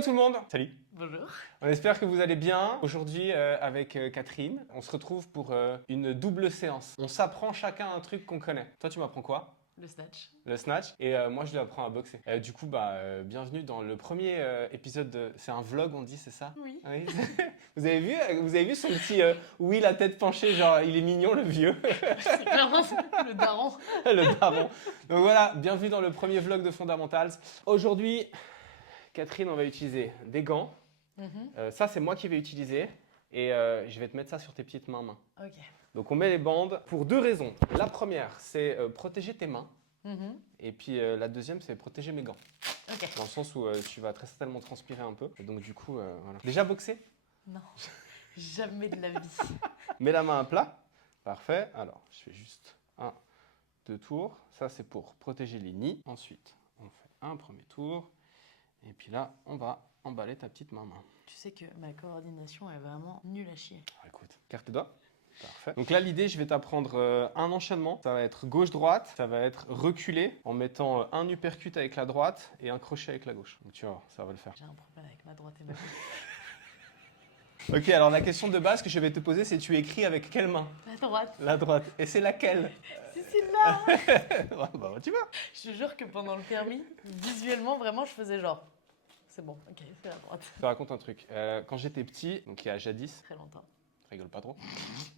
Hello tout le monde. Salut. Bonjour. On espère que vous allez bien. Aujourd'hui, avec Catherine, on se retrouve pour une double séance. On s'apprend chacun un truc qu'on connaît. Toi, tu m'apprends quoi? Le snatch. Le snatch. Et moi, je lui apprends à boxer. Du coup, bienvenue dans le premier épisode de... C'est un vlog, on dit, c'est ça? Oui. Oui. Vous avez vu son petit oui, la tête penchée, genre il est mignon le vieux. C'est clairement le daron. Le daron. Donc voilà, bienvenue dans le premier vlog de Fundamentals. Aujourd'hui, Catherine, on va utiliser des gants. Ça, c'est moi qui vais utiliser. Et je vais te mettre ça sur tes petites mains. Ok. Donc on met les bandes pour deux raisons. La première, c'est protéger tes mains. Et puis la deuxième, c'est protéger mes gants. Ok. Dans le sens où tu vas très certainement transpirer un peu. Et donc du coup, voilà. Déjà boxé? Non. Jamais de la vie. Mets la main à plat. Parfait. Alors, je fais juste un, deux tours. Ça, c'est pour protéger les nids. Ensuite, on fait un premier tour. Et puis là, on va emballer ta petite main. Tu sais que ma coordination est vraiment nulle à chier. Écoute, carte tes doigts. Parfait. Donc là, l'idée, je vais t'apprendre un enchaînement. Ça va être gauche-droite. Ça va être reculé en mettant un uppercut avec la droite et un crochet avec la gauche. Donc tu vas voir, ça va le faire. J'ai un problème avec ma droite et ma gauche. Ok, alors la question de base que je vais te poser, c'est tu écris avec quelle main? La droite. La droite. Et c'est laquelle? C'est celle-là. Ouais, bah, tu vois. Je te jure que pendant le permis, visuellement, vraiment, je faisais genre. C'est bon, ok, c'est la droite. Je te raconte un truc. Quand j'étais petit, donc il y a jadis, Très longtemps. rigole pas trop.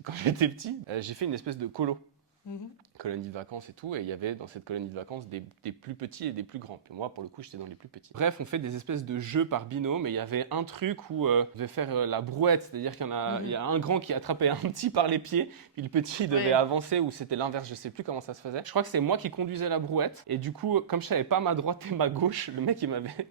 Quand j'étais petit, j'ai fait une espèce de colonie de vacances et tout, et il y avait dans cette colonie de vacances des plus petits et des plus grands. Puis moi, pour le coup, j'étais dans les plus petits. Bref, on fait des espèces de jeux par binôme, et il y avait un truc où on devait faire la brouette, c'est-à-dire qu'il y en a, il y a un grand qui attrapait un petit par les pieds, puis le petit devait avancer, ou c'était l'inverse, je sais plus comment ça se faisait. Je crois que c'est moi qui conduisais la brouette, et du coup, comme je savais pas ma droite et ma gauche, le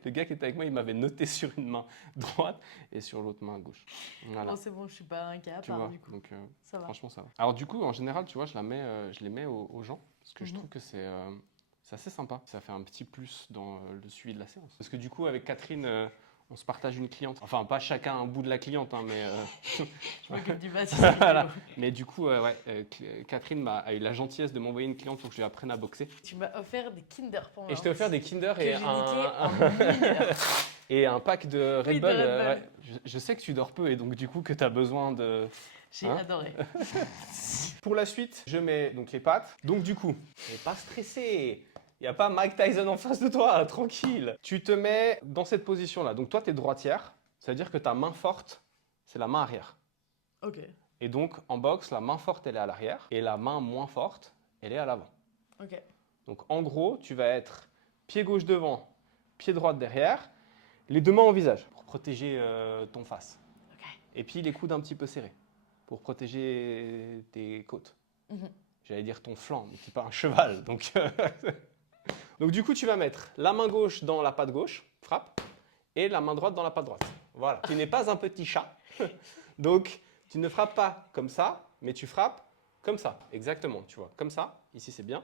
gars qui était avec moi, il m'avait noté sur une main droite et sur l'autre main gauche. Voilà. Bon, c'est bon, je suis pas un cas à Tu part, vois, du coup. donc Ça va. franchement ça va. Alors du coup, en général, tu vois, je les mets aux gens parce que je trouve que c'est assez sympa. Ça fait un petit plus dans le suivi de la séance. Parce que du coup, avec Catherine, on se partage une cliente. Enfin, pas chacun un bout de la cliente, hein, mais Je m'occupe du bas. voilà. Mais du coup, Catherine a eu la gentillesse de m'envoyer une cliente pour que je lui apprenne à boxer. Tu m'as offert des Kinder pour moi. Et je t'ai offert des Kinder que et j'ai niqué en une heure. et un pack de Red Oui, de Bull. Red Bull. Ouais. Je sais que tu dors peu et donc du coup que tu as besoin de... J'ai Hein adoré. Pour la suite, je mets donc les pattes. Donc du coup, n'es pas stressé. Il n'y a pas Mike Tyson en face de toi, tranquille. Tu te mets dans cette position-là. Donc toi, tu es droitière. C'est-à-dire que ta main forte, c'est la main arrière. Ok. Et donc en boxe, la main forte, elle est à l'arrière. Et la main moins forte, elle est à l'avant. Ok. Donc en gros, tu vas être pied gauche devant, pied droit derrière. Les deux mains au visage pour protéger ton face. Ok. Et puis les coudes un petit peu serrés pour protéger tes côtes. J'allais dire ton flanc, mais tu n'es pas un cheval. Donc, donc du coup, tu vas mettre la main gauche dans la patte gauche, frappe, et la main droite dans la patte droite. Voilà. Tu n'es pas un petit chat. Donc, tu ne frappes pas comme ça, mais tu frappes comme ça. Exactement, tu vois. Comme ça. Ici, c'est bien.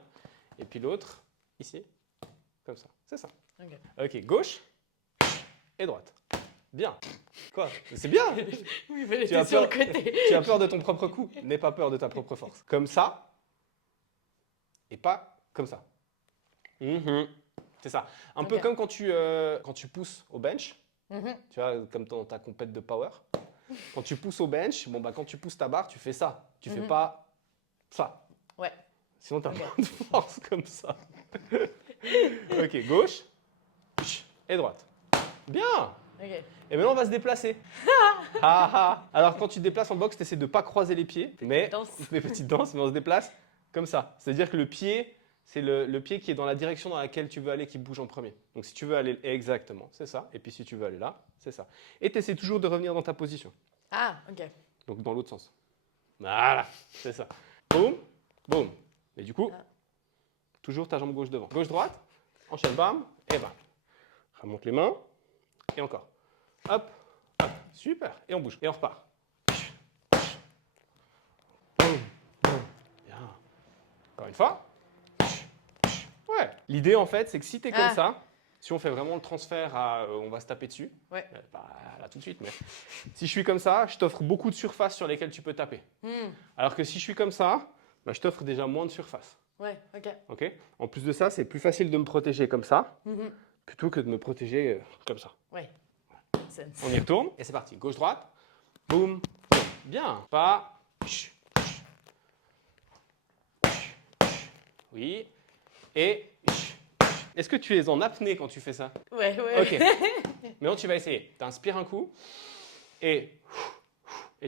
Et puis l'autre, ici, comme ça. C'est ça. Ok. Ok, gauche et droite. Bien. Quoi? C'est bien. Oui, mais Tu as était sur le peur- côté. Tu as peur de ton propre coup. N'aie pas peur de ta propre force. Comme ça et pas comme ça. C'est ça. Un peu Ok. comme quand tu pousses au bench. Tu vois, comme dans ta compète de power. Quand tu pousses au bench, quand tu pousses ta barre, tu fais ça. Tu fais pas ça. Ouais. Sinon, tu n'as pas de force comme ça. Ok, gauche et droite. Bien. Ok. Et maintenant, on va se déplacer. Alors, quand tu te déplaces en boxe, tu essaies de ne pas croiser les pieds. Mais petite danse, mais on se déplace comme ça. C'est-à-dire que le pied, c'est le pied qui est dans la direction dans laquelle tu veux aller qui bouge en premier. Donc, si tu veux aller exactement, c'est ça. Et puis, si tu veux aller là, c'est ça. Et tu essaies toujours de revenir dans ta position. Ah, ok. Donc, dans l'autre sens. Voilà, c'est ça. Boum, boum. Et du coup, toujours ta jambe gauche devant. Gauche-droite, enchaîne, bam, et bam. Remonte les mains, et encore. Hop, hop, super. Et on bouge, et on repart. Boum, boum. Bien. Encore une fois. Ouais. L'idée, en fait, c'est que si tu es comme ça, si on fait vraiment le transfert à on va se taper dessus, là tout de suite, mais si je suis comme ça, je t'offre beaucoup de surfaces sur lesquelles tu peux taper. Alors que si je suis comme ça, je t'offre déjà moins de surface. Ouais, ok. Ok. En plus de ça, c'est plus facile de me protéger comme ça plutôt que de me protéger comme ça. Ouais. Makes sense. On y retourne et c'est parti. Gauche-droite. Boum, boum. Bien. Pas. Oui. Et. Est-ce que tu es en apnée quand tu fais ça? Ouais, ouais. Ok. Maintenant, tu vas essayer. Tu inspires un coup et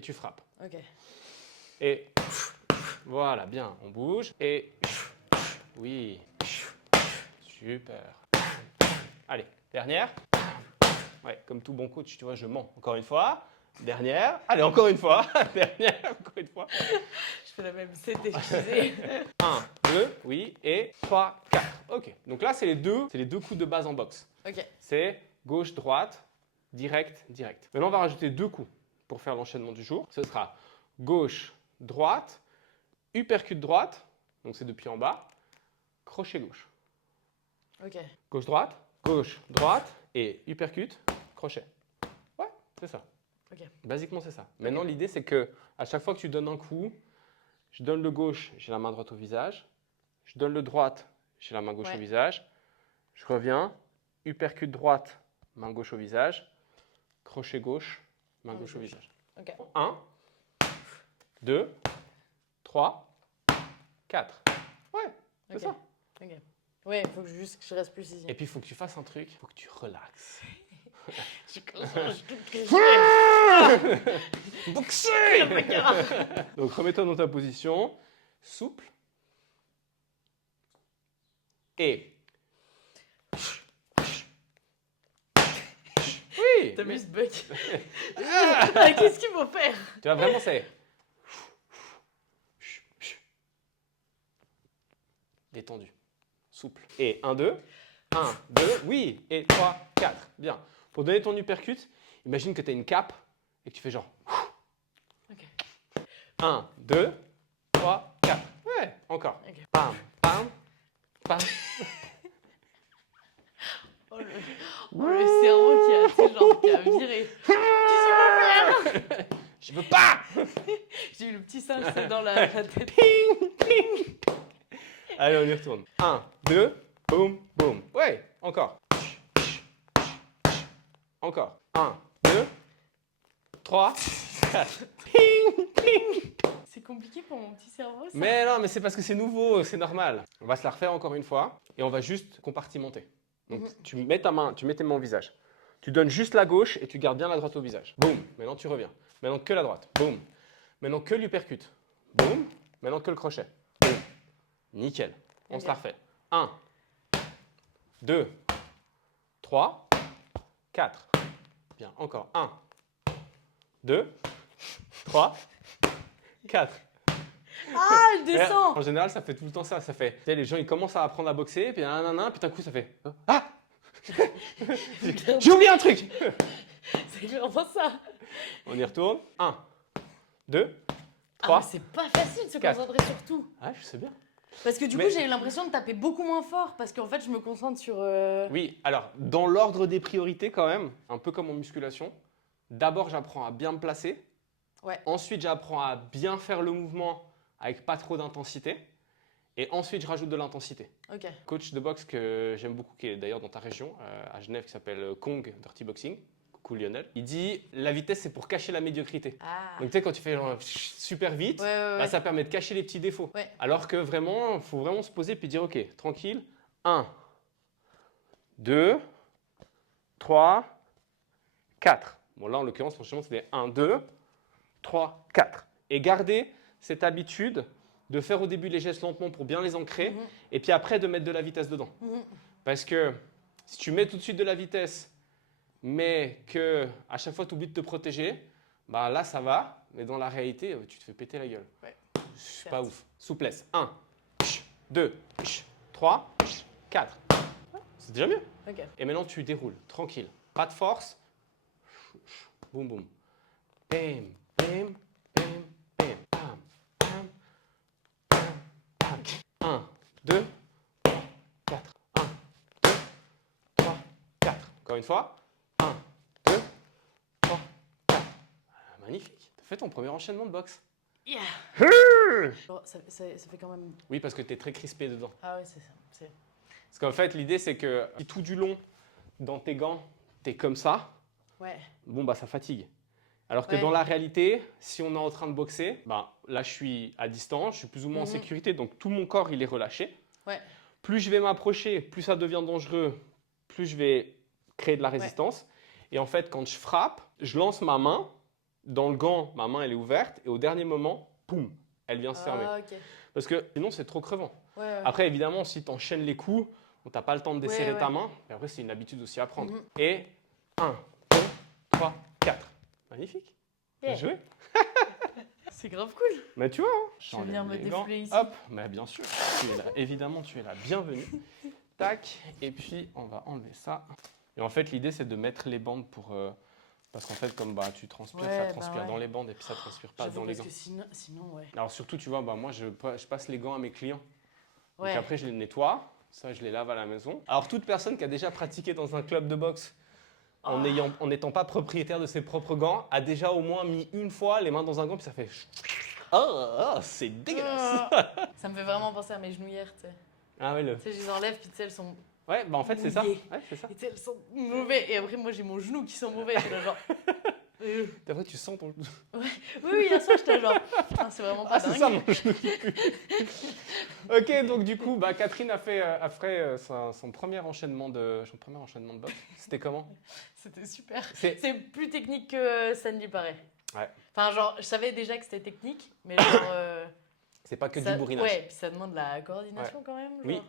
tu frappes. Ok. Et voilà, bien. On bouge et oui. Super. Allez, dernière. Ouais, comme tout bon coach, tu vois, je mens. Encore une fois. Dernière. Allez, encore une fois. Dernière, encore une fois. Je fais la même, c'est excusé. 1, 2, oui, et 3, 4. Ok. Donc là, c'est les deux coups de base en boxe. Ok. C'est gauche, droite, direct, direct. Maintenant, on va rajouter 2 coups pour faire l'enchaînement du jour. Ce sera gauche, droite, uppercut droite, donc c'est depuis en bas, crochet gauche. Ok. Gauche, droite, et uppercut, crochet. Ouais, c'est ça. Ok. Basiquement, c'est ça. Maintenant, l'idée, c'est que à chaque fois que tu donnes un coup, je donne le gauche, j'ai la main droite au visage. Je donne le droite, j'ai la main gauche au visage. Je reviens, uppercut droite, main gauche au visage. Crochet gauche, main gauche au visage. Ok. 1, 2, 3, 4. Ouais, c'est Ok. ça. Ok. Ouais, il faut que je reste plus ici. Et puis, il faut que tu fasses un truc, il faut que tu relaxes. Boxer. Donc, remets-toi dans ta position, souple. Et. Oui. T'as mais- vu ce bug? Ah, qu'est-ce qu'il faut faire? Tu vois, vraiment, c'est. Détendu. Souple. Et 1, 2. 1, 2. Oui. Et 3, 4. Bien. Pour donner ton uppercut, imagine que tu as une cape et que tu fais genre. Ok. 1, 2, 3, 4. Ouais, encore. Ok. Pam, pam, pam. Oh, le cerveau qui a, tu sais, genre, qui a viré. Qu'est-ce qu'il faut faire? Je veux pas. J'ai eu le petit singe, c'est dans la tête. Ping, ping. Allez, on y retourne. 1, 2, boum, boum. Ouais, encore. Encore. 1, 2, 3, 4. Ping, ping. C'est compliqué pour mon petit cerveau, ça. Mais non, mais c'est parce que c'est nouveau, c'est normal. On va se la refaire encore une fois et on va juste compartimenter. Donc, tu mets tes mains au visage. Tu donnes juste la gauche et tu gardes bien la droite au visage. Boum. Maintenant, tu reviens. Maintenant, que la droite. Boum. Maintenant, que l'uppercut. Boum. Maintenant, que le crochet. Boum. Nickel. On se la refait. 1, 2, 3, 4. Bien. Encore. 1, 2, 3, 4. Ah, je descends. En général, ça fait tout le temps ça. Ça fait, tu sais, les gens, ils commencent à apprendre à boxer, puis puis d'un coup, ça fait ah. J'ai oublié un truc. C'est vraiment ça. On y retourne. 1, 2, Ah, 3. mais c'est pas facile de se 4. concentrer sur tout. Ah, je sais bien. Parce que du coup, j'ai eu l'impression de taper beaucoup moins fort parce qu'en fait, je me concentre sur. Oui, alors, dans l'ordre des priorités, quand même, un peu comme en musculation, d'abord, j'apprends à bien me placer. Ouais. Ensuite, j'apprends à bien faire le mouvement avec pas trop d'intensité. Et ensuite, je rajoute de l'intensité. Ok. Coach de boxe que j'aime beaucoup, qui est d'ailleurs dans ta région, à Genève, qui s'appelle Kong Dirty Boxing. Coucou Lionel. Il dit la vitesse, c'est pour cacher la médiocrité. Ah. Donc, tu sais, quand tu fais genre, super vite, Ouais. ça permet de cacher les petits défauts. Ouais. Alors que vraiment, il faut vraiment se poser et dire ok, tranquille. 1, 2, 3, 4. Bon, là, en l'occurrence, franchement, c'est des 1, 2, 3, 4. Et garder cette habitude de faire au début les gestes lentement pour bien les ancrer, et puis après de mettre de la vitesse dedans. Parce que si tu mets tout de suite de la vitesse, mais que à chaque fois tu oublies de te protéger, bah là ça va, mais dans la réalité, tu te fais péter la gueule. Ouais. C'est pas ouf. Souplesse. 1, 2, 3, 4. C'est déjà mieux. Ok. Et maintenant tu déroules, tranquille. Pas de force. Boum boum. Bam, bam, bam, bam. Bam, bam, bam, bam. 1, 2, 3, 4. 1, 2, 3, 4. Encore une fois. 1, 2, 3, 4. Magnifique. Tu as fait ton premier enchaînement de boxe. Yeah. Oh, ça fait quand même. Oui, parce que tu es très crispé dedans. Ah ouais, c'est ça. Parce qu'en fait, l'idée, c'est que si tout du long, dans tes gants, tu es comme ça, Ouais. Bon, bah ça fatigue. Alors que Ouais. dans la réalité, si on est en train de boxer, bah, là je suis à distance, je suis plus ou moins en sécurité, donc tout mon corps il est relâché. Ouais. Plus je vais m'approcher, plus ça devient dangereux, plus je vais créer de la résistance. Et en fait, quand je frappe, je lance ma main. Dans le gant, ma main elle est ouverte et au dernier moment, poum, elle vient se fermer. Ah, ok. Parce que sinon c'est trop crevant. Ouais. Après évidemment, si tu enchaînes les coups, tu n'as pas le temps de desserrer Ouais, ta ouais. main. Et après c'est une habitude aussi à prendre. Mhm. Et 1, 2, 3, 4. Magnifique. Bien Yeah. joué. C'est grave cool. Mais tu vois, hein, Je vais venir me j'enlève les gants. défouler ici. Hop, mais bien sûr. Tu es là, évidemment, tu es la bienvenue. Tac, et puis on va enlever ça. Et en fait, l'idée c'est de mettre les bandes pour. Parce qu'en fait, comme bah, tu transpires, Ouais, ça bah transpire ouais. dans les bandes et puis ça transpire pas J'avoue, dans les parce gants. que sinon, ouais. Alors surtout, tu vois, bah, moi je passe les gants à mes clients. Ouais. Donc après, je les nettoie. Ça, je les lave à la maison. Alors toute personne qui a déjà pratiqué dans un club de boxe en n'étant pas propriétaire de ses propres gants a déjà au moins mis une fois les mains dans un gant puis ça fait. Oh, c'est dégueulasse. Ça me fait vraiment penser à mes genouillères, tu sais. Ah ouais, Tu sais, je les enlève, puis tu sais, elles sont. ouais, bah en fait c'est ça. Mouillé. Ouais, c'est ça. Et tu sais, elles sont mauvais. Et après, moi, j'ai mon genou qui sont mauvais. Je suis là, genre. Et après tu sens ton. Oui, hier soir, j'étais là, genre. Putain, c'est vraiment pas Ah c'est dingue. ça mon genou qui pue. Ok, donc du coup, bah, Catherine a fait son premier enchaînement de boxe. C'était comment? C'était super. C'est- C'est plus technique que ça ne lui paraît. Ouais. Enfin, genre, je savais déjà que c'était technique, mais genre. C'est pas que ça- du bourrinage. Ouais, puis ça demande de la coordination quand même. Genre. Oui.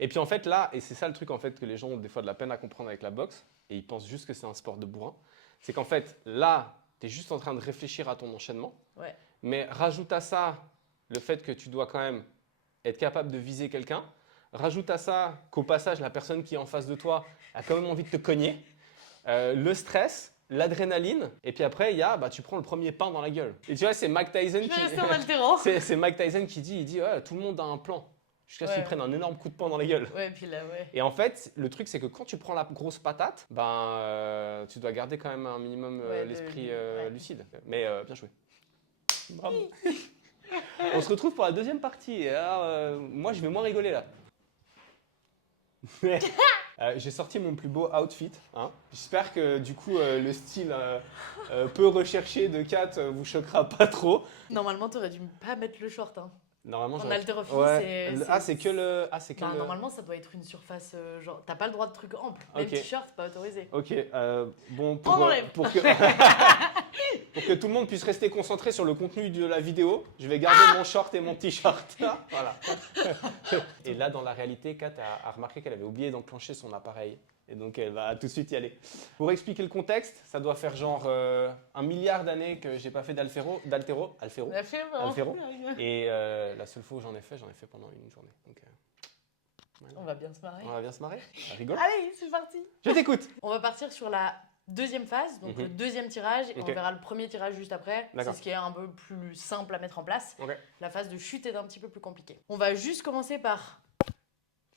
Et puis en fait là, et c'est ça le truc en fait que les gens ont des fois de la peine à comprendre avec la boxe, et ils pensent juste que c'est un sport de bourrin, c'est qu'en fait là, tu es juste en train de réfléchir à ton enchaînement, Ouais. mais rajoute à ça le fait que tu dois quand même être capable de viser quelqu'un, rajoute à ça qu'au passage, la personne qui est en face de toi a quand même envie de te cogner, le stress, l'adrénaline, et puis après il y a, bah, tu prends le premier pain dans la gueule. Et tu vois, c'est Mike Tyson Je vais qui... rester en altéro. c'est Mike Tyson qui dit ouais, tout le monde a un plan, jusqu'à ce Ouais. qu'il prenne un énorme coup de poing dans la gueule. Ouais, puis là, ouais. Et en fait, le truc, c'est que quand tu prends la grosse patate, ben, tu dois garder quand même un minimum Ouais, l'esprit ouais. lucide. Mais bien joué. Bravo. On se retrouve pour la deuxième partie. Et alors, moi, je vais moins rigoler là. J'ai sorti mon plus beau outfit. Hein. J'espère que du coup, le style peu recherché de Kat vous choquera pas trop. Normalement, t'aurais dû pas mettre le short. Hein. Normalement, En j'aurais- haltérophilie, Ouais. c'est. Ah, c'est que le. Ah, c'est que Bah, le- normalement, ça doit être une surface. Genre, t'as pas le droit de trucs amples. Même Ok. t-shirt, c'est pas autorisé. Ok, bon, On pour enlève. que... pour que tout le monde puisse rester concentré sur le contenu de la vidéo, je vais garder mon short et mon t-shirt. Voilà. Et là, dans la réalité, Kat a remarqué qu'elle avait oublié d'enclencher son appareil. Et donc, elle va tout de suite y aller. Pour expliquer le contexte, ça doit faire genre 1 milliard d'années que j'ai pas fait d'altéro. On a fait, vraiment. Altéro. Et la seule fois où j'en ai fait pendant une journée. Donc, On va bien se marrer. on va bien se marrer. Ça rigole. Allez, c'est parti. Je t'écoute. On va partir sur la deuxième phase, donc Mhm. le deuxième tirage, et Ok. on verra le premier tirage juste après. C'est D'accord. ce qui est un peu plus simple à mettre en place. Ok. La phase de chute est un petit peu plus compliquée. On va juste commencer par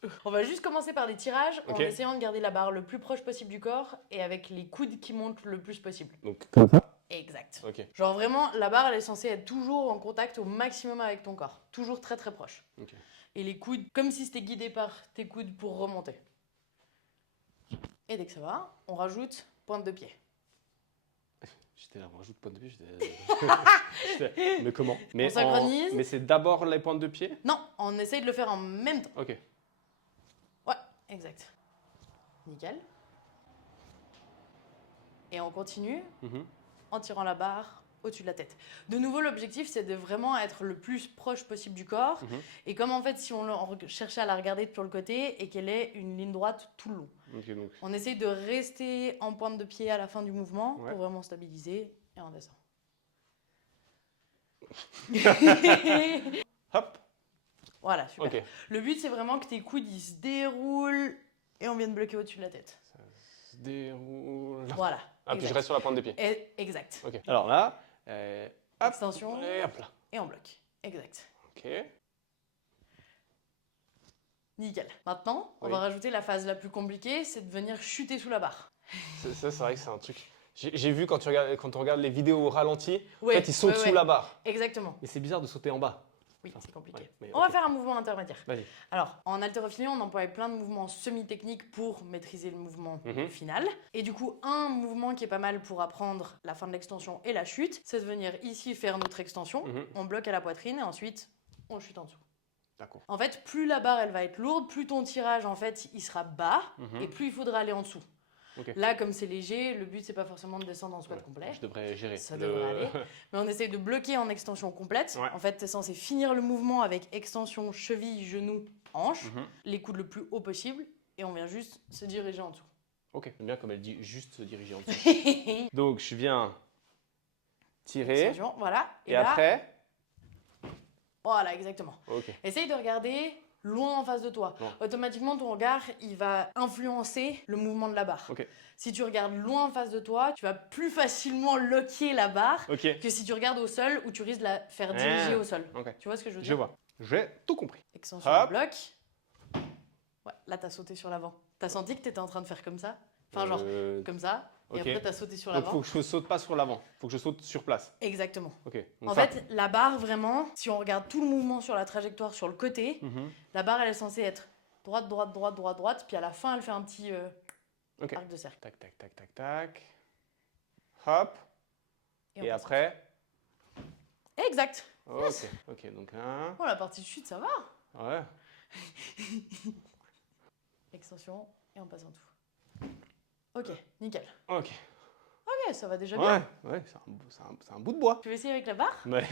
des tirages Ok. en essayant de garder la barre le plus proche possible du corps et avec les coudes qui montent le plus possible. Donc, comme ça. Exact. Ok. Genre vraiment, la barre, elle est censée être toujours en contact au maximum avec ton corps. Toujours très très proche. Ok. Et les coudes, comme si c'était guidé par tes coudes pour remonter. Et dès que ça va, on rajoute pointe de pied. J'étais là, on rajoute pointe de pied. J'étais- mais comment? On synchronise. Mais c'est d'abord les pointes de pied? Non, on essaye de le faire en même temps. Ok. Ouais, exact. Nickel. Et on continue Mhm. en tirant la barre au-dessus de la tête. De nouveau, l'objectif, c'est de vraiment être le plus proche possible du corps. Mhm. Et comme en fait, si on cherchait à la regarder sur le côté et qu'elle ait une ligne droite tout le long. Ok, donc. On essaye de rester en pointe de pied à la fin du mouvement Ouais. pour vraiment stabiliser et on descend. Hop. Voilà, super. Ok. Le but, c'est vraiment que tes coudes ils se déroulent et on vienne bloquer au-dessus de la tête. Ça se déroule. Voilà. Ah, puis je exact. reste sur la pointe de pied. Exact. Ok. Alors là, hop. Extension Et hop là. et on bloque. Exact. Ok. Nickel. Maintenant, on Oui. va rajouter la phase la plus compliquée, c'est de venir chuter sous la barre. Ça, c'est vrai que c'est un truc. J'ai vu quand on regarde les vidéos au ralenti, Ouais, en fait, ils sautent ouais, sous ouais. la barre. Exactement. Mais c'est bizarre de sauter en bas. Oui, c'est compliqué. Ouais, mais On va ok. faire un mouvement intermédiaire. Vas-y. Alors, en haltérophilie, on emploie plein de mouvements semi-techniques pour maîtriser le mouvement Mhm. final. Et du coup, un mouvement qui est pas mal pour apprendre la fin de l'extension et la chute, c'est de venir ici faire notre extension, Mhm. on bloque à la poitrine et ensuite on chute en dessous. D'accord. En fait, plus la barre elle va être lourde, plus ton tirage en fait il sera bas Mhm. et plus il faudra aller en dessous. Ok. Là, comme c'est léger, le but c'est pas forcément de descendre en squat Ouais, complet. je devrais gérer. Ça devrait aller. Mais on essaye de bloquer en extension complète. Ouais. En fait, tu es censé finir le mouvement avec extension, cheville, genou, hanche, Mhm. les coudes le plus haut possible, et on vient juste se diriger en dessous. Ok, j'aime bien comme elle dit, juste se diriger en dessous. Donc je viens tirer, Extension, voilà. et là, après. voilà, exactement. Ok. Essaye de regarder loin en face de toi. Non. Automatiquement, ton regard, il va influencer le mouvement de la barre. Ok. Si tu regardes loin en face de toi, tu vas plus facilement locker la barre Ok. que si tu regardes au sol où tu risques de la faire diriger au sol. Ok. Tu vois ce que je veux Je dire? vois. J'ai tout compris. Extension Hop. bloc. Ouais, là, t'as sauté sur l'avant. T'as senti que t'étais en train de faire comme ça? Enfin, genre, comme ça. ok. Et après, t'as sauté sur Donc l'avant. faut que je saute pas sur l'avant. Faut que je saute sur place. Exactement. Ok. Donc En ça. fait, la barre, vraiment, si on regarde tout le mouvement sur la trajectoire sur le côté, Mhm. la barre, elle est censée être droite, droite, droite, droite, droite. Puis à la fin, elle fait un petit Ok. arc de cercle. Tac, tac, tac, tac, tac. Hop. on Et passe après. en- Exact. Ok. Ok. Donc un. Oh, la partie de chute, ça va. Ouais. Extension, et on passe en dessous. Ok, nickel. Ok. Ok, ça va déjà bien. Ouais. C'est un bout de bois. Tu veux essayer avec la barre? Mais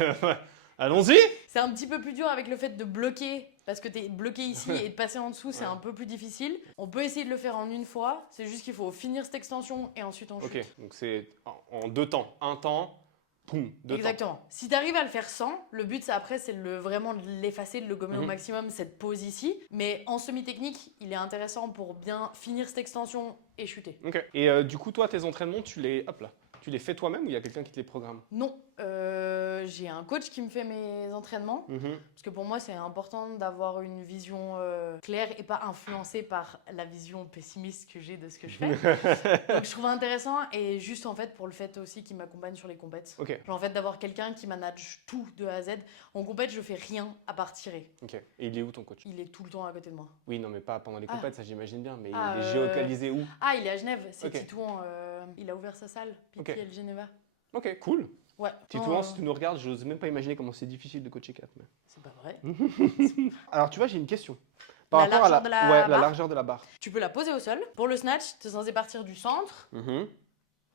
allons-y. C'est un petit peu plus dur avec le fait de bloquer, parce que t'es bloqué ici et de passer en dessous, c'est Ouais. un peu plus difficile. On peut essayer de le faire en une fois, c'est juste qu'il faut finir cette extension et ensuite on chute. Ok. Donc c'est en deux temps. Un temps. Poum. Deux Exactement. Si tu arrives à le faire sans, le but c'est après c'est vraiment de l'effacer, de le gommer au Mhm. maximum, cette pose ici. Mais en semi-technique, il est intéressant pour bien finir cette extension et chuter. temps. Ok. Et du coup, toi, tes entraînements, hop là. Tu les fais toi-même ou il y a quelqu'un qui te les programme? Non, j'ai un coach qui me fait mes entraînements. Mhm. Parce que pour moi, c'est important d'avoir une vision claire et pas influencée par la vision pessimiste que j'ai de ce que je fais. Donc je trouve intéressant et juste en fait pour le fait aussi qu'il m'accompagne sur les compètes. Ok. Genre en fait d'avoir quelqu'un qui manage tout de A à Z. En compète, je fais rien à part tirer. Ok. Et il est où ton coach? Il est tout le temps à côté de moi. Oui, non, mais pas pendant les Ah. compètes, ça j'imagine bien. Mais Ah, il est géolocalisé où? Ah, il est à Genève, c'est Ok. Titouan. Il a ouvert sa salle, PTL Geneva. Ok, cool. Ouais. Titouan, Non, si tu nous regardes, j'ose même pas imaginer comment c'est difficile de coacher 4. c'est pas vrai. Alors, tu vois, j'ai une question. La Par rapport à largeur de la ouais, la barre. largeur de la barre. Tu peux la poser au sol. Pour le snatch, tu es censé partir du centre, Mhm.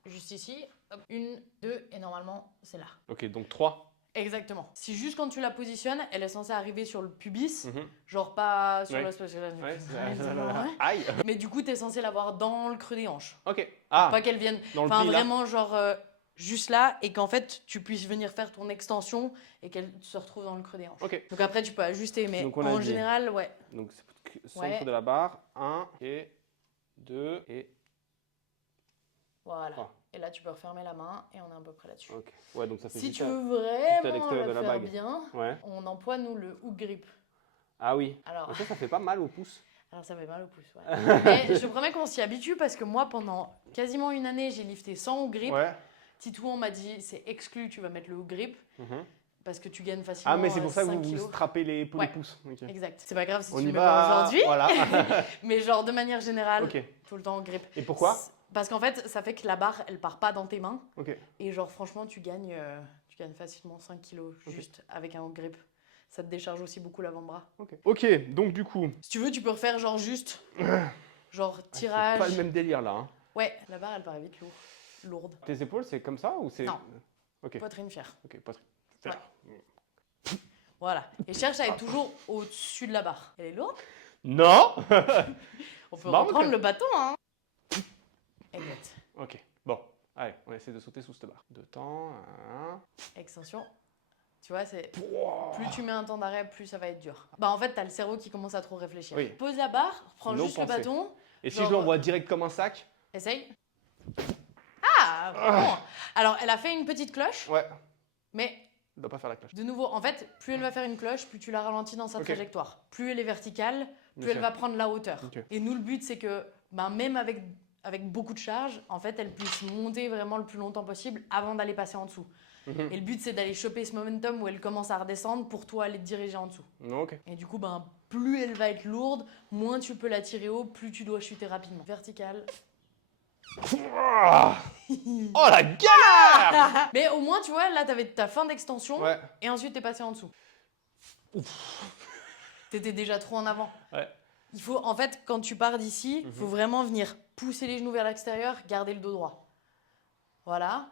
juste ici. Hop, 1, 2, et normalement, c'est là. Ok, donc 3. Exactement. Si juste quand tu la positionnes, elle est censée arriver sur le pubis, Mhm. genre pas sur Ouais. la parce que là, Ouais, ouais. Aïe. Mais du coup, tu es censé l'avoir dans le creux des hanches. Ok. Ah, Pas qu'elle vienne. dans le Enfin, pli là. vraiment, genre juste là, et qu'en fait, tu puisses venir faire ton extension et qu'elle se retrouve dans le creux des hanches. Ok. Donc après, tu peux ajuster, mais Donc, on a en dit- général, ouais. Donc, centre Ouais. de la barre. 1 et 2 et Voilà. 3. Et là, tu peux refermer la main et on est à peu près là-dessus. Ok. Ouais, donc ça fait Si juste tu à- veux à vraiment l'extérieur le de la faire bague. bien, Ouais. on emploie, nous, le hook grip. Ah oui. Alors, Mais ça fait pas mal au pouce. alors ça fait mal au pouce, ouais. Mais je promets qu'on s'y habitue parce que moi, pendant quasiment une année, j'ai lifté sans hook grip. Ouais. Titouan m'a dit, c'est exclu, tu vas mettre le hook grip Mhm. parce que tu gagnes facilement Ah, mais c'est pour ça que 5 vous kilos. vous strappez les Ouais. pouces. Ok. Exact. C'est pas grave si On tu y le mets va pas aujourd'hui, Voilà. mais genre de manière générale, Ok. tout le temps hook grip. Et pourquoi? Parce qu'en fait, ça fait que la barre, elle part pas dans tes mains. Ok. Et genre, franchement, tu gagnes facilement 5 kilos Ok. juste avec un hook grip. Ça te décharge aussi beaucoup l'avant-bras. Ok. Ok, donc du coup, Si tu veux, tu peux refaire genre juste, genre c'est tirage. pas le même délire là. Hein. Ouais, la barre, elle paraît vite lourde. Tes épaules, c'est comme ça ou c'est. Non. Ok. Poitrine fière. Ok, pas très. Ouais. Voilà. Et cherche à être toujours au-dessus de la barre. Elle est lourde. Non. On C'est peut marrant reprendre que- le bâton, hein. Exact. Ok. Bon. Allez, on essaie de sauter sous cette barre. 2 temps. 1. Extension. Tu vois, c'est plus tu mets un temps d'arrêt, plus ça va être dur. Bah en fait, t'as le cerveau qui commence à trop réfléchir. Oui. Pose la barre, prends No juste pensée. le bâton, Et si Genre- je l'envoie direct comme un sac? essaye. Ah, bon. Alors, elle a fait une petite cloche, Ouais. mais Il doit pas faire la cloche. de nouveau, en fait, plus elle va faire une cloche, plus tu la ralentis dans sa Ok. trajectoire. Plus elle est verticale, plus Ok. elle va prendre la hauteur. Ok. Et nous, le but, c'est que même avec avec beaucoup de charge, en fait, elle puisse monter vraiment le plus longtemps possible avant d'aller passer en dessous. Et le but, c'est d'aller choper ce momentum où elle commence à redescendre pour toi aller te diriger en dessous. Ok. Et du coup, plus elle va être lourde, moins tu peux la tirer haut, plus tu dois chuter rapidement. Vertical. Oh la galère! Mais au moins, tu vois, là, t'avais ta fin d'extension Ouais. et ensuite t'es passé en dessous. T'étais déjà trop en avant. Ouais. Il faut, en fait, quand tu pars d'ici, il faut vraiment venir pousser les genoux vers l'extérieur, garder le dos droit. Voilà.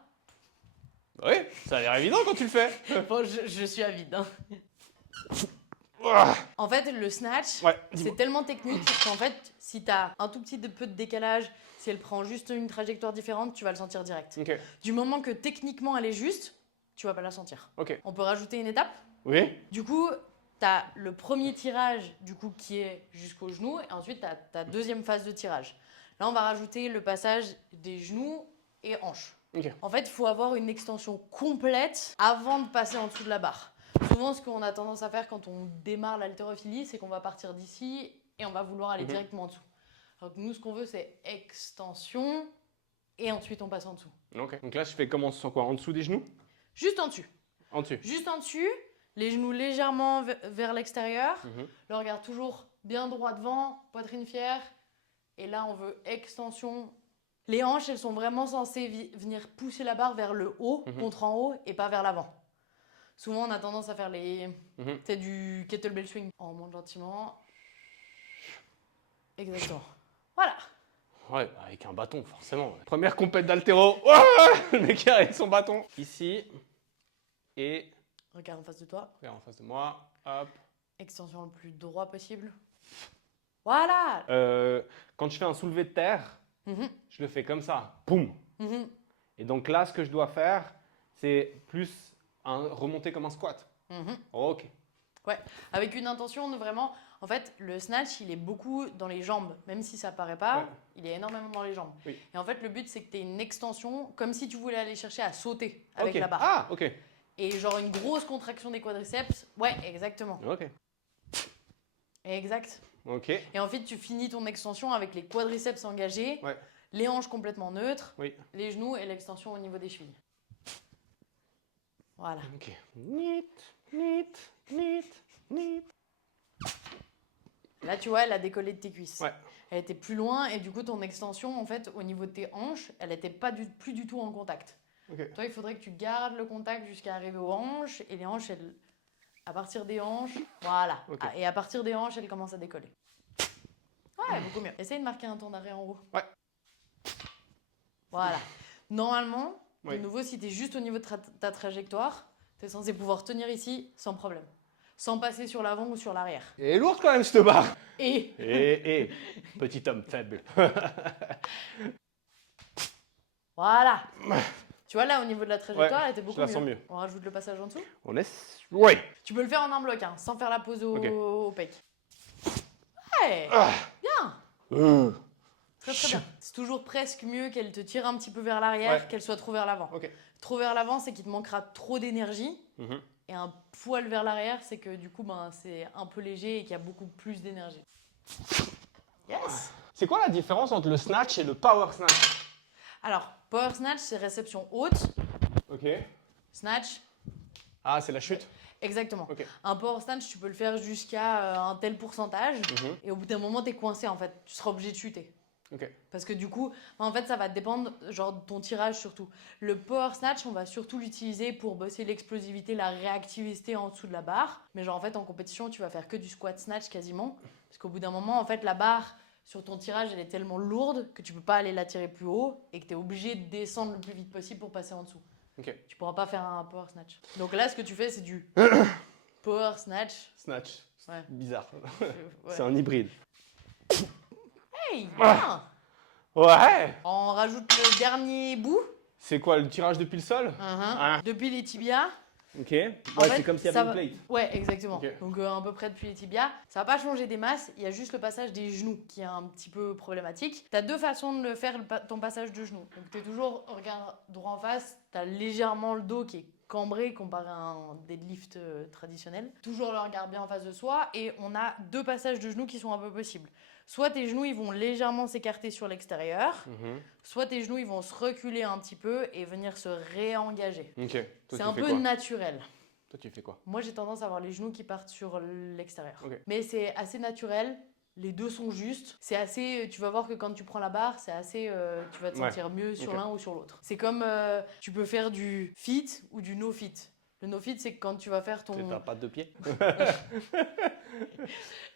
Oui, ça a l'air évident quand tu le fais. Bon, je suis avide. Hein. En fait, le snatch, Ouais, c'est dis-moi. tellement technique qu'en fait, si tu as un tout petit peu de décalage, si elle prend juste une trajectoire différente, tu vas le sentir direct. Ok. Du moment que techniquement elle est juste, tu vas pas la sentir. Ok. On peut rajouter une étape. Oui. Du coup, tu as le premier tirage du coup, qui est jusqu'au genou et ensuite tu as ta deuxième phase de tirage. Là, on va rajouter le passage des genoux et hanches. Ok. En fait, il faut avoir une extension complète avant de passer en dessous de la barre. Souvent, ce qu'on a tendance à faire quand on démarre l'haltérophilie, c'est qu'on va partir d'ici et on va vouloir aller directement en dessous. Alors que nous, ce qu'on veut, c'est extension et ensuite on passe en dessous. Ok. Donc là, je fais comment? Quoi? En dessous des genoux? Juste en dessus. En dessus. Juste en dessus, les genoux légèrement vers l'extérieur, le regard toujours bien droit devant, poitrine fière. Et là, on veut extension. Les hanches, elles sont vraiment censées venir pousser la barre vers le haut, contre en haut, et pas vers l'avant. Souvent, on a tendance à faire c'est du kettlebell swing. On monte gentiment. Exactement. Voilà. Ouais, avec un bâton, forcément. Première compète d'haltéro. Ouais, le mec avec son bâton. Ici. Et. Regarde en face de toi. Regarde en face de moi. Hop. Extension le plus droit possible. Voilà. Quand je fais un soulevé de terre, je le fais comme ça. Boum. Et donc là, ce que je dois faire, c'est plus remonter comme un squat. Ok. Ouais, avec une intention de vraiment... En fait, le snatch, il est beaucoup dans les jambes. Même si ça paraît pas, il est énormément dans les jambes. Oui. Et en fait, le but, c'est que tu aies une extension comme si tu voulais aller chercher à sauter avec Ok. la barre. Ah, ok. Et genre une grosse contraction des quadriceps. Ouais, exactement. Ok. Exact. Ok. Et ensuite, tu finis ton extension avec les quadriceps engagés, Ouais. les hanches complètement neutres, Oui. les genoux et l'extension au niveau des chevilles. Voilà. Ok. Neat, neat, neat, neat. Là, tu vois, elle a décollé de tes cuisses. Ouais. Elle était plus loin et du coup, ton extension, en fait, au niveau de tes hanches, elle n'était pas plus du tout en contact. Ok. Toi, il faudrait que tu gardes le contact jusqu'à arriver aux hanches et les hanches, à partir des hanches, voilà. Ok. Et à partir des hanches, elle commence à décoller. Ouais, beaucoup mieux. Essaye de marquer un temps d'arrêt en haut. Ouais. Voilà. Normalement, Oui. de nouveau, si tu es juste au niveau de ta trajectoire, tu es censé pouvoir tenir ici sans problème. Sans passer sur l'avant ou sur l'arrière. Elle est lourde quand même, cette barre. Et Petit homme faible. voilà. Tu vois, là, au niveau de la trajectoire, elle était beaucoup je la sens mieux. On rajoute le passage en dessous. On laisse. Oui. Tu peux le faire en un bloc, hein, sans faire la pose au pec. Ouais, bien. Très très bien. C'est toujours presque mieux qu'elle te tire un petit peu vers l'arrière, qu'elle soit trop vers l'avant. Ok. Trop vers l'avant, c'est qu'il te manquera trop d'énergie. Et un poil vers l'arrière, c'est que du coup, c'est un peu léger et qu'il y a beaucoup plus d'énergie. Yes. C'est quoi la différence entre le snatch et le power snatch? Alors, power snatch, c'est réception haute. Ok. Snatch, Ah, c'est la chute. exactement. Ok. Un power snatch, tu peux le faire jusqu'à un tel pourcentage. Et au bout d'un moment, tu es coincé en fait. Tu seras obligé de chuter. Ok. Parce que du coup, en fait, ça va dépendre genre, de ton tirage surtout. Le power snatch, on va surtout l'utiliser pour bosser l'explosivité, la réactivité en dessous de la barre. Mais genre en fait, en compétition, tu vas faire que du squat snatch quasiment. Parce qu'au bout d'un moment, en fait, la barre sur ton tirage, elle est tellement lourde que tu peux pas aller la tirer plus haut et que tu es obligé de descendre le plus vite possible pour passer en dessous. Ok. Tu pourras pas faire un power snatch. Donc là, ce que tu fais, c'est du power snatch. Snatch. Ouais. Bizarre. Ouais. C'est un hybride. Hey, bien. Ouais. On rajoute le dernier bout. C'est quoi, le tirage depuis le sol? Ah. Depuis les tibias. Ok. En Ouais, fait, c'est comme s'il y ça avait une va- plate. Ouais, exactement. Ok. Donc à peu près depuis les tibias. Ça va pas changer des masses, il y a juste le passage des genoux qui est un petit peu problématique. Tu as deux façons de le faire, ton passage de genoux. Donc tu es toujours, regarde droit en face, tu as légèrement le dos qui est cambré comparé à un deadlift traditionnel. Toujours le regard bien en face de soi et on a 2 passages de genoux qui sont un peu possibles. Soit tes genoux ils vont légèrement s'écarter sur l'extérieur, soit tes genoux ils vont se reculer un petit peu et venir se réengager. Ok. Toi, C'est un peu naturel. Toi, tu fais quoi? Moi j'ai tendance à avoir les genoux qui partent sur l'extérieur. Ok. Mais c'est assez naturel. Les deux sont justes. C'est assez. Tu vas voir que quand tu prends la barre, c'est assez. Tu vas te sentir mieux sur l'un ou sur l'autre. C'est comme tu peux faire du fit ou du no fit. Le no fit, c'est que quand tu vas faire ton. T'as pas 2 pieds?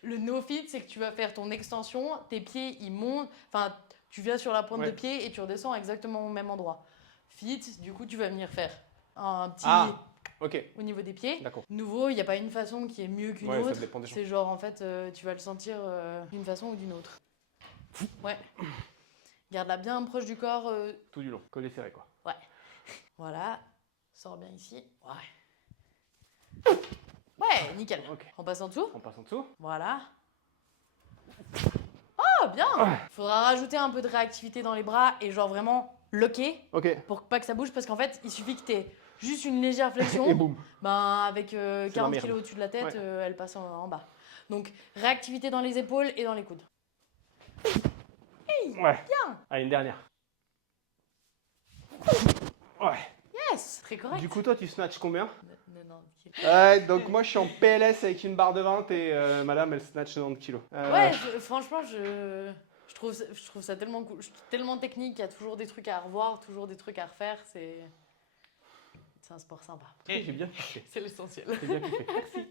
Le no fit, c'est que tu vas faire ton extension, tes pieds ils montent. Enfin, tu viens sur la pointe de pied et tu redescends exactement au même endroit. Fit, du coup, tu vas venir faire un petit. Au niveau des pieds. D'accord. Nouveau, il n'y a pas une façon qui est mieux qu'une Ça autre. dépend des gens. C'est genre, en fait, tu vas le sentir d'une façon ou d'une autre. Ouais. Garde-la bien proche du corps. Tout du long. Collé serré, quoi. Ouais. Voilà. Sors bien ici. Ouais. Ouais, nickel. Ok. On passe en dessous. On passe en dessous. Voilà. Oh, bien. Faudra rajouter un peu de réactivité dans les bras et genre vraiment locker pour pas que ça bouge parce qu'en fait, il suffit que t'aies juste une légère flexion. Et boum. Ben, avec 40 kg au-dessus de la tête, elle passe en bas. Donc, réactivité dans les épaules et dans les coudes. Hey, bien. Allez, une dernière. Ouais. Yes. Très correct. Du coup, toi, tu snatches combien? 90 kg. Donc moi, je suis en PLS avec une barre de 20 et madame, elle snatch 90 kg. Ouais, franchement, je trouve ça tellement cool. Tellement technique, il y a toujours des trucs à revoir, toujours des trucs à refaire. C'est un sport sympa. J'ai bien kiffé. C'est l'essentiel. J'ai bien kiffé. Merci.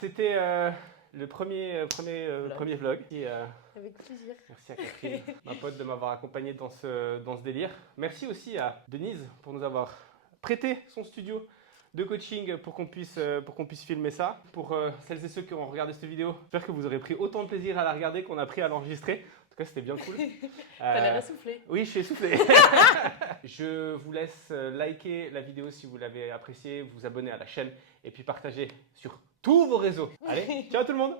C'était le premier vlog. Et, Avec plaisir. merci à Catherine, ma pote, de m'avoir accompagné dans ce délire. Merci aussi à Denise pour nous avoir prêté son studio de coaching pour qu'on puisse filmer ça. Pour celles et ceux qui ont regardé cette vidéo, j'espère que vous aurez pris autant de plaisir à la regarder qu'on a pris à l'enregistrer. En tout cas, c'était bien cool. T'as l'air essoufflé. Oui, je suis essoufflé. Je vous laisse liker la vidéo si vous l'avez appréciée, vous abonner à la chaîne et puis partager sur tous vos réseaux. Allez, ciao tout le monde!